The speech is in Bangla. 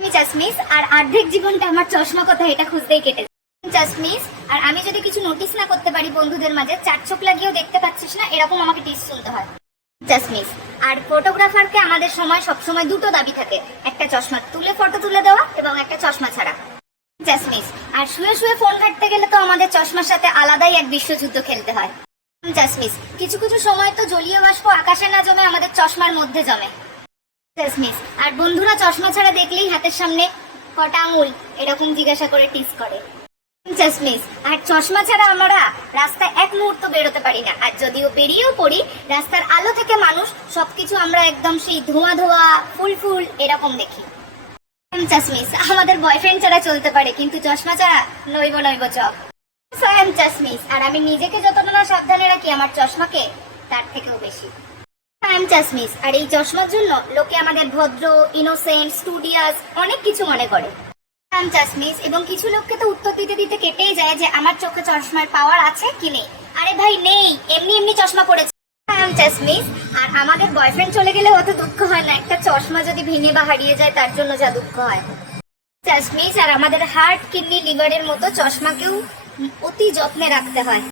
আমি চাশমিশ আর অর্ধেক জীবনটা আমার চশমা কথা এটা খুঁজতেই কেটেছে। চাশমিশ আর আমি যদি কিছু নোটিস না করতে পারি বন্ধুদের মাঝে, চার চোখ লাগিয়েও দেখতে পাচ্ছিস না, এরকম আমাকে টিস শুনতে হয়। চাশমিশ আর ফটোগ্রাফারকে আমাদের সময় সবসময় দুটো দাবি থাকে, একটা চশমা তুলে ফটো তুলে দেওয়া এবং একটা চশমা ছাড়া। চাশমিশ আর শুয়ে শুয়ে ফোন ঘাটতে গেলে তো আমাদের চশমার সাথে আলাদাই এক বিশ্বযুদ্ধ খেলতে হয়। চাশমিশ কিছু কিছু সময় তো জলীয় বাষ্প আকাশে না জমে আমাদের চশমার মধ্যে জমে। চাশমিশ আর বন্ধুরা চশমা ছাড়া দেখলেই হাতের সামনে কটা আঙুল এরকম জিজ্ঞাসা করে টিস করে। চাশমিশ আর চশমা ছাড়া আমরা রাস্তায় এক মুহূর্ত বেরোতে পারি না, আর যদিও বেরিয়েও পড়ি রাস্তার আলো থেকে মানুষ সবকিছু আমরা একদম সেই ধোঁয়া ধোঁয়া ফুল ফুল এরকম দেখি। চাশমিশ আমাদের বয়ফ্রেন্ড ছাড়া চলতে পারে কিন্তু চশমা ছাড়া নইব নইব চক। চাশমিশ আর আমি নিজেকে যতটা না সাবধানে রাখি আমার চশমাকে তার থেকেও বেশি। চাশমিশ আর এই চশমার জন্য লোকে আমাদের ভদ্র, ইনোসেন্ট, স্টুডিয়াস অনেক কিছু মনে করে। চাশমিশ এবং কিছু লোককে তো উত্তর দিতে দিতে কেটেই যায় যে আমার চোখে চশমার পাওয়ার আছে কি নেই। আরে ভাই নেই, এমনি এমনি চশমা পড়েছে। চাশমিশ আর আমাদের বয়ফ্রেন্ড চলে গেলে অত দুঃখ হয় না, একটা চশমা যদি ভেঙে বা হারিয়ে যায় তার জন্য যা দুঃখ হয়। চাশমিশ আর আমাদের হার্ট, কিডনি, লিভারের মতো চশমাকেও অতি যত্নে রাখতে হয়।